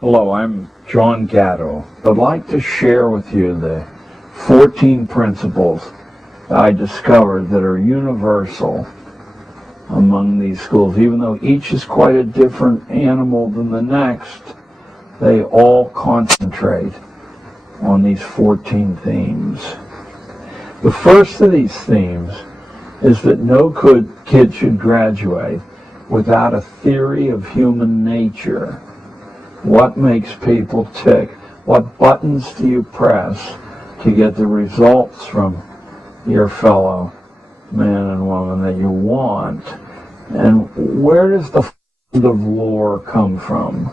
Hello, I'm John Gatto. I'd like to share with you the 14 principles I discovered that are universal among these schools. Even though each is quite a different animal than the next, they all concentrate on these 14 themes. The first of these themes is that no kid should graduate without a theory of human nature. What makes people tick? What buttons do you press to get the results from your fellow man and woman that you want? And where does the fund of lore come from?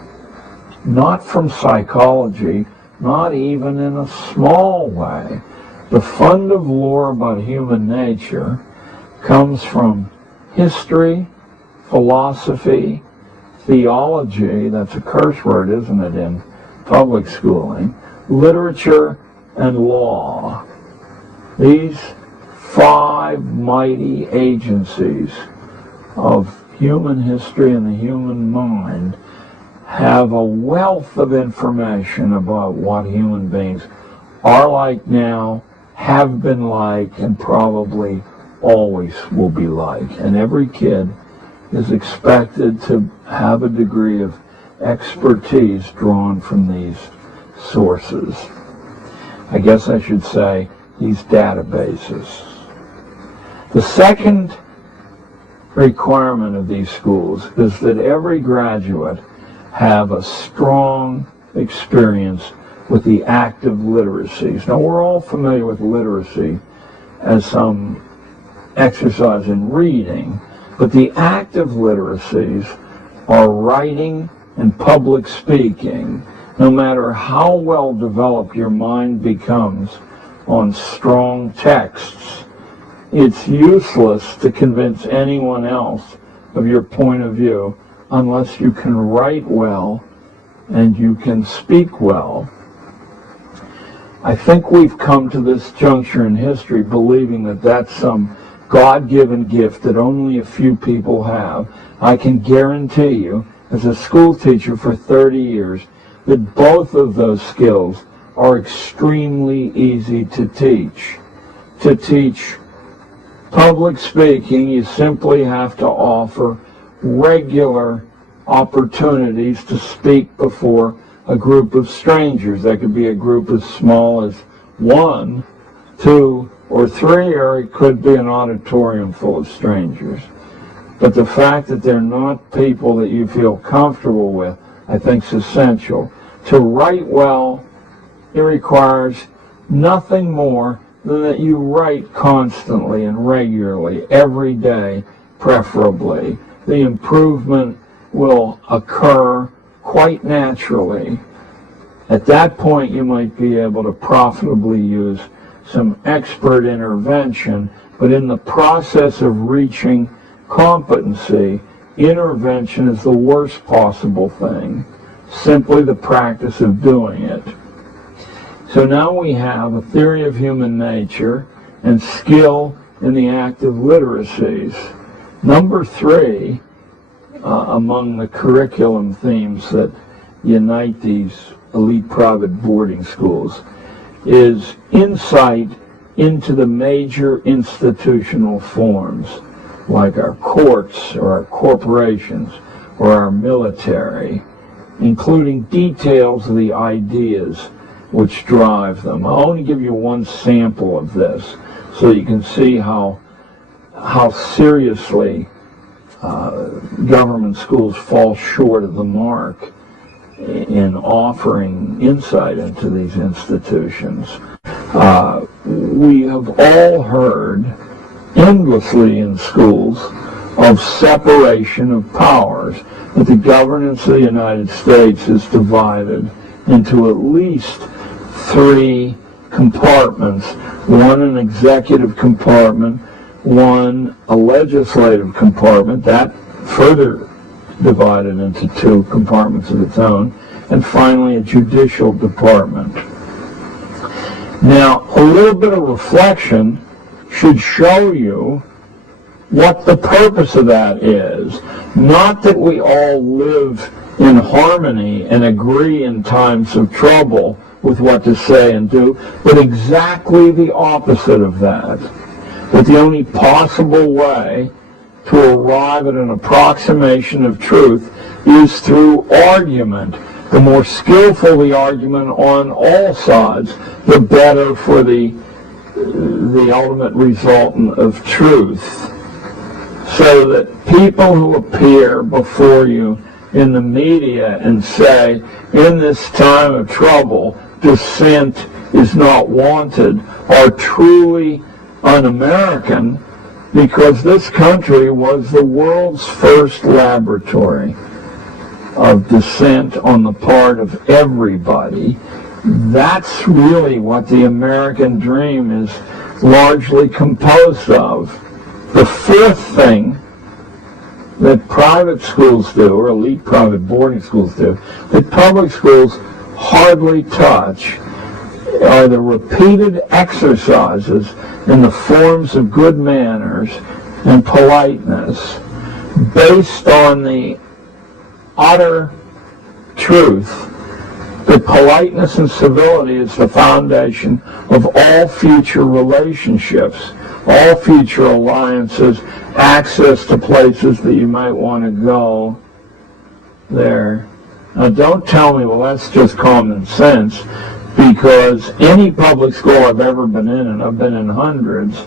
Not from psychology, not even in a small way. The fund of lore about human nature comes from history, philosophy, theology, that's a curse word, isn't it, in public schooling, literature, and law. These 5 mighty agencies of human history and the human mind have a wealth of information about what human beings are like now, have been like, and probably always will be like. And every kid is expected to have a degree of expertise drawn from these sources. I guess I should say these databases. The second requirement of these schools is that every graduate have a strong experience with the active literacies. Now, we're all familiar with literacy as some exercise in reading, but the active literacies are writing and public speaking. No matter how well developed your mind becomes on strong texts, it's useless to convince anyone else of your point of view unless you can write well and you can speak well. I think we've come to this juncture in history believing that that's some God-given gift that only a few people have. I can guarantee you, as a school teacher for 30 years, that both of those skills are extremely easy to teach. To teach public speaking, you simply have to offer regular opportunities to speak before a group of strangers. That could be a group as small as 1, 2, or 3, or it could be an auditorium full of strangers. But the fact that they're not people that you feel comfortable with, I think, is essential. To write well, it requires nothing more than that you write constantly and regularly, every day, preferably. The improvement will occur quite naturally. At that point, you might be able to profitably use some expert intervention, but in the process of reaching competency, intervention is the worst possible thing, simply the practice of doing it. So now we have a theory of human nature and skill in the active literacies. Number 3, among the curriculum themes that unite these elite private boarding schools, is insight into the major institutional forms, like our courts or our corporations or our military, including details of the ideas which drive them. I'll only give you one sample of this so you can see how seriously government schools fall short of the mark in offering insight into these institutions. We have all heard endlessly in schools of separation of powers, that the governance of the United States is divided into at least 3 compartments. 1 an executive compartment, 1 a legislative compartment, that further divided into 2 compartments of its own, and finally a judicial department. Now, a little bit of reflection should show you what the purpose of that is. Not that we all live in harmony and agree in times of trouble with what to say and do, but exactly the opposite of that. That the only possible way to arrive at an approximation of truth is through argument. The more skillful the argument on all sides, the better for the ultimate resultant of truth. So that people who appear before you in the media and say, in this time of trouble, dissent is not wanted, are truly un-American, because this country was the world's first laboratory of dissent on the part of everybody. That's really what the American dream is largely composed of. The fourth thing that private schools do, or elite private boarding schools do, that public schools hardly touch, are the repeated exercises in the forms of good manners and politeness, based on the utter truth that politeness and civility is the foundation of all future relationships, all future alliances, access to places that you might want to go there. Now don't tell me, well, that's just common sense, because any public school I've ever been in, and I've been in hundreds,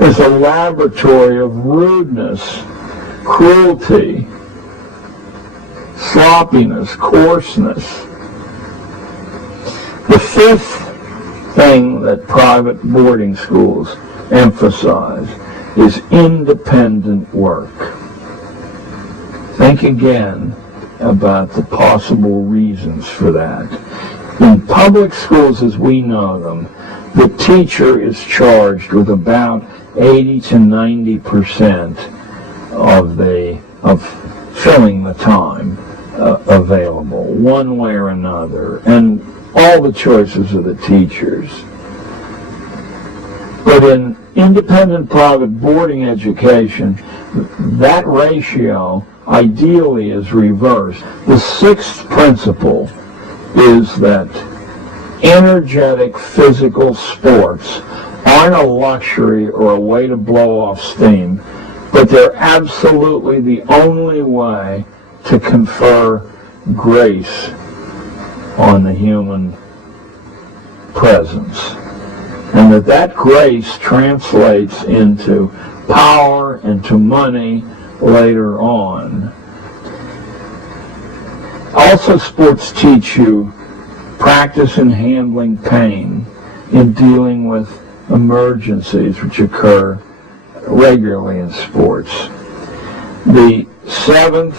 is a laboratory of rudeness, cruelty, sloppiness, coarseness. The fifth thing that private boarding schools emphasize is independent work. Think again about the possible reasons for that. In public schools as we know them, the teacher is charged with about 80 to 90% of filling the time available, one way or another, and all the choices of the teachers. But in independent private boarding education, that ratio ideally is reversed. The sixth principle is that energetic physical sports aren't a luxury or a way to blow off steam, but they're absolutely the only way to confer grace on the human presence. And that grace translates into power, into money later on. Also, sports teach you practice in handling pain, in dealing with emergencies which occur regularly in sports. The seventh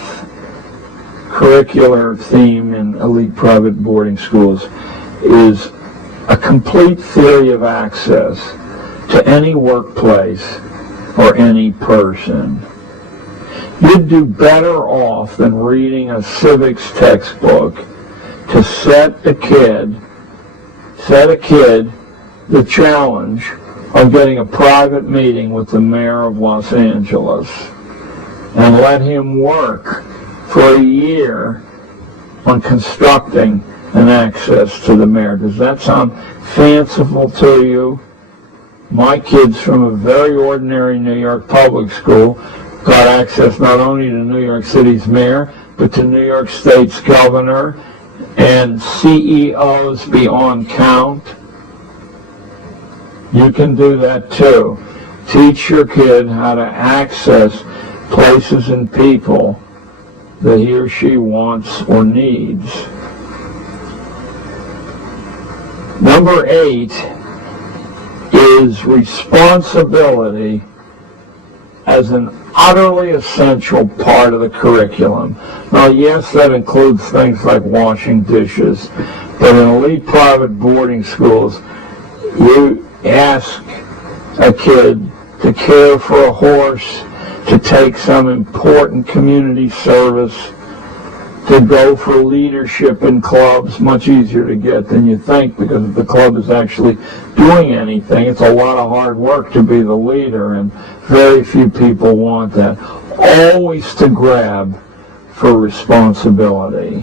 curricular theme in elite private boarding schools is a complete theory of access to any workplace or any person. You'd do better off than reading a civics textbook to set a kid the challenge of getting a private meeting with the mayor of Los Angeles and let him work for a year on constructing an access to the mayor. Does that sound fanciful to you? My kids from a very ordinary New York public school got access not only to New York City's mayor, but to New York State's governor and CEOs beyond count. You can do that too. Teach your kid how to access places and people that he or she wants or needs. Number 8 is responsibility as an utterly essential part of the curriculum. Now, yes, that includes things like washing dishes, but in elite private boarding schools, you ask a kid to care for a horse, to take some important community service, to go for leadership in clubs. Much easier to get than you think, because if the club is actually doing anything, it's a lot of hard work to be the leader, and very few people want that. Always to grab for responsibility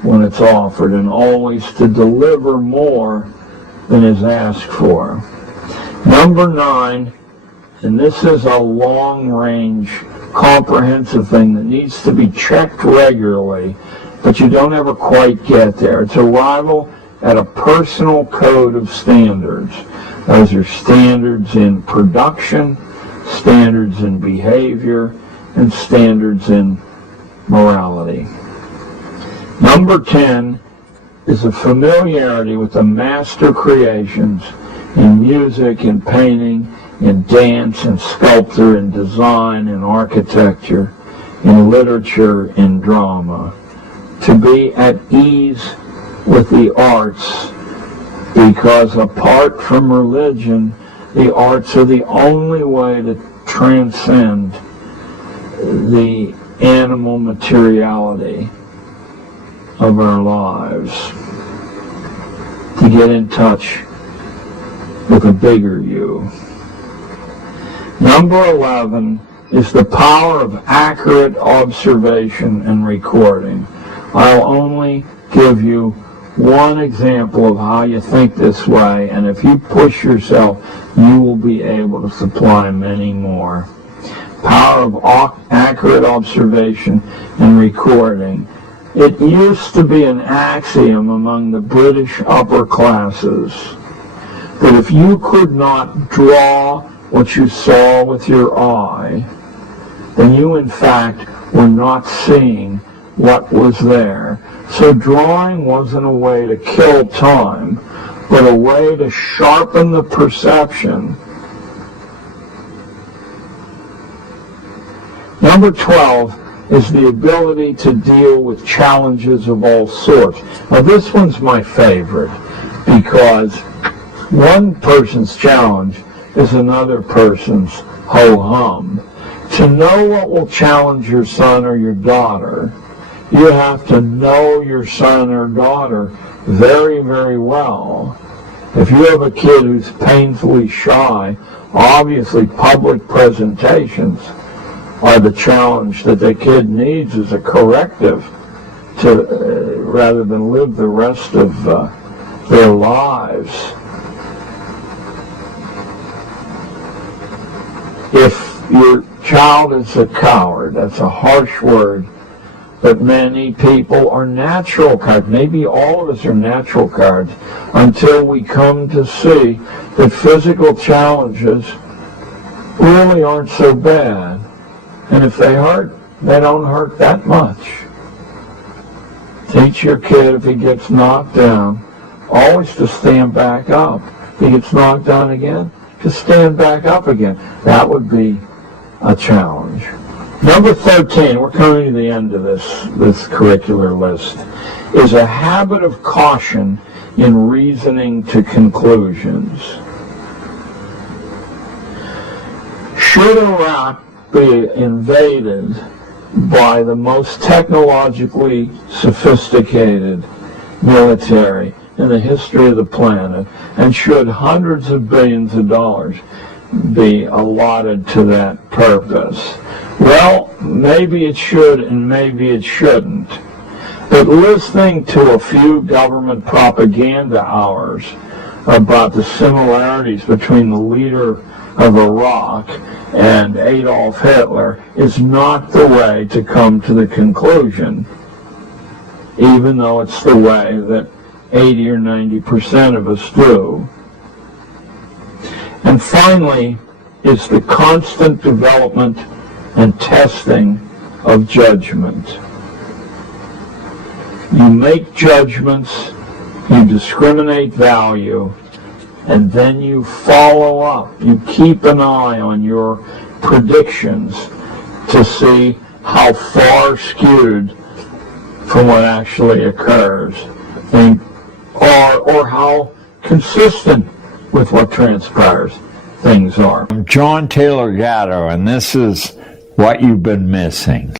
when it's offered, and always to deliver more than is asked for. Number 9, and this is a long-range, comprehensive thing that needs to be checked regularly, but you don't ever quite get there. It's arrival at a personal code of standards. Those are standards in production, standards in behavior, and standards in morality. Number 10 is a familiarity with the master creations in music, in painting, in dance, in sculpture, in design, in architecture, in literature, in drama. To be at ease with the arts, because apart from religion, the arts are the only way to transcend the animal materiality of our lives, to get in touch with a bigger you. Number 11 is the power of accurate observation and recording. I'll only give you one example of how you think this way, and if you push yourself, you will be able to supply many more. Power of accurate observation and recording. It used to be an axiom among the British upper classes that if you could not draw what you saw with your eye, then you in fact were not seeing what was there. So drawing wasn't a way to kill time, but a way to sharpen the perception. Number 12 is the ability to deal with challenges of all sorts. Now this one's my favorite, because one person's challenge is another person's ho-hum. To know what will challenge your son or your daughter, you have to know your son or daughter very, very well. If you have a kid who's painfully shy, obviously public presentations are the challenge that the kid needs as a corrective to rather than live the rest of their lives. If your child is a coward, that's a harsh word, but many people are natural cowards. Maybe all of us are natural cowards until we come to see that physical challenges really aren't so bad. And if they hurt, they don't hurt that much. Teach your kid, if he gets knocked down, always to stand back up. If he gets knocked down again, to stand back up again. That would be a challenge. Number 13, we're coming to the end of this curricular list, is a habit of caution in reasoning to conclusions. Should Iraq be invaded by the most technologically sophisticated military in the history of the planet, and should hundreds of billions of dollars be allotted to that purpose? Well, maybe it should and maybe it shouldn't. But listening to a few government propaganda hours about the similarities between the leader of Iraq and Adolf Hitler is not the way to come to the conclusion, even though it's the way that 80 or 90% of us do. And finally, is the constant development and testing of judgment. You make judgments, you discriminate value, and then you follow up. You keep an eye on your predictions to see how far skewed from what actually occurs, or how consistent with what transpires things are. I'm John Taylor Gatto, and this is What You've Been Missing.